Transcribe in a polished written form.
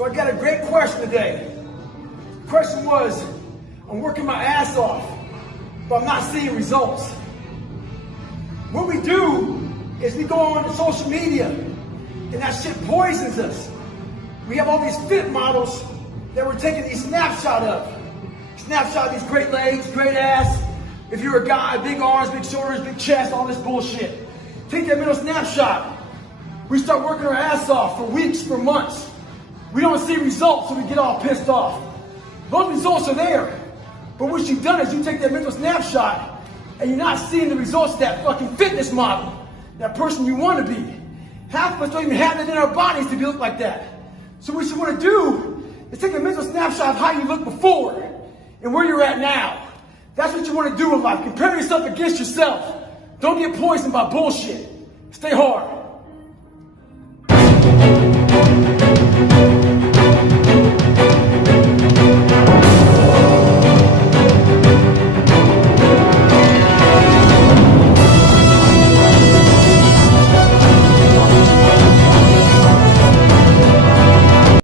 So I got a great question today. The question was, I'm working my ass off, but I'm not seeing results. What we do is we go on to social media, and that shit poisons us. We have all these fit models that we're taking these snapshot of. Snapshot of these great legs, great ass. If you're a guy, big arms, big shoulders, big chest, all this bullshit. Take that mental snapshot. We start working our ass off for weeks, for months. We don't see results, so we get all pissed off. Those results are there. But what you've done is you take that mental snapshot and you're not seeing the results of that fucking fitness model, that person you want to be. Half of us don't even have it in our bodies to look like that. So what you want to do is take a mental snapshot of how you looked before and where you're at now. That's what you want to do in life. Compare yourself against yourself. Don't get poisoned by bullshit. Stay hard.